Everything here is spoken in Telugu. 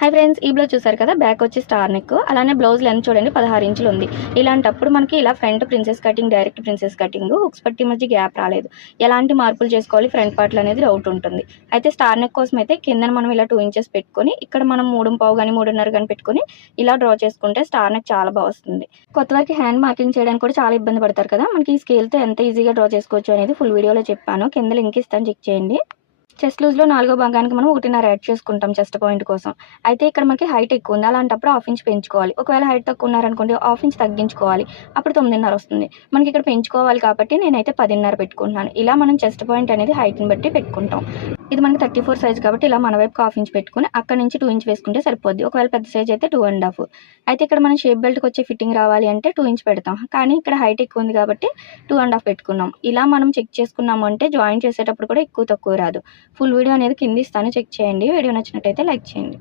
హై ఫ్రెండ్స్ ఈ బ్లౌజ్ చూసారు కదా? బ్యాక్ వచ్చి స్టార్ నెక్ అలానే బ్లౌజ్ లెంత్ చూడండి పదహారు ఇంచులు ఉంది. ఇలాంటప్పుడు మనకి ఇలా front princess cutting direct princess cutting hooks పట్టి మధ్య గ్యాప్ రాలేదు. ఎలాంటి మార్పులు చేసుకోవాలి? ఫ్రంట్ పార్ట్లు అనేది డౌట్ ఉంటుంది. అయితే స్టార్ నెక్ కోసం అయితే కింద మనం ఇలా టూ ఇంచెస్ పెట్టుకొని ఇక్కడ మనం మూడు పావు కానీ మూడున్నర కానీ పెట్టుకొని ఇలా డ్రా చేసుకుంటే స్టార్ నెక్ చాలా బాగా వస్తుంది. కొత్త వారికి హ్యాండ్ మార్కింగ్ చేయడానికి కూడా చాలా ఇబ్బంది పడతారు కదా? మనకి ఈ స్కేల్తో ఎంత ఈజీగా డ్రా చేసుకోవచ్చు అనేది ఫుల్ వీడియోలో చెప్పాను. కింద లింక్ ఇస్తాను చెక్ చేయండి. చెస్ట్ లూజ్లో నాలుగో భాగానికి మనం ఒకటిన్నర యాడ్ చేసుకుంటాం చెస్ట్ పాయింట్ కోసం. అయితే ఇక్కడ మనకి హైట్ ఎక్కువ ఉంది. అలాంటప్పుడు హాఫ్ ఇంచ్ పెంచుకోవాలి. ఒకవేళ హైట్ తక్కువ ఉన్నారనుకోండి హాఫ్ ఇంచ్ తగ్గించుకోవాలి. అప్పుడు తొమ్మిదిన్నర వస్తుంది. మనకి ఇక్కడ పెంచుకోవాలి కాబట్టి నేనైతే పదిన్నర పెట్టుకుంటున్నాను. ఇలా మనం చెస్ట్ పాయింట్ అనేది హైట్ని బట్టి పెట్టుకుంటాం. ఇది మనకి థర్టీ ఫోర్ సైజ్ కాబట్టి ఇలా మన వైపు హాఫ్ ఇంచ్ పెట్టుకుని అక్కడ నుంచి టూ ఇంచ్ వేసుకుంటే సరిపోద్ది. ఒకవేళ పెద్ద సైజ్ అయితే టూ అండ్ హాఫ్ అయితే ఇక్కడ మనం షేప్ బెల్ట్కి వచ్చే ఫిట్టింగ్ రావాలి అంటే టూ ఇంచ్ పెడతాం. కానీ ఇక్కడ హైట్ ఎక్కువ ఉంది కాబట్టి టూ అండ్ హాఫ్ పెట్టుకున్నాం. ఇలా మనం చెక్ చేసుకున్నాము అంటే జాయిన్ చేసేటప్పుడు కూడా ఎక్కువ తక్కువ రాదు. ఫుల్ వీడియో అనేది కింద ఇస్తాను. చెక్ చేయండి. వీడియో నచ్చినట్టయితే లైక్ చేయండి.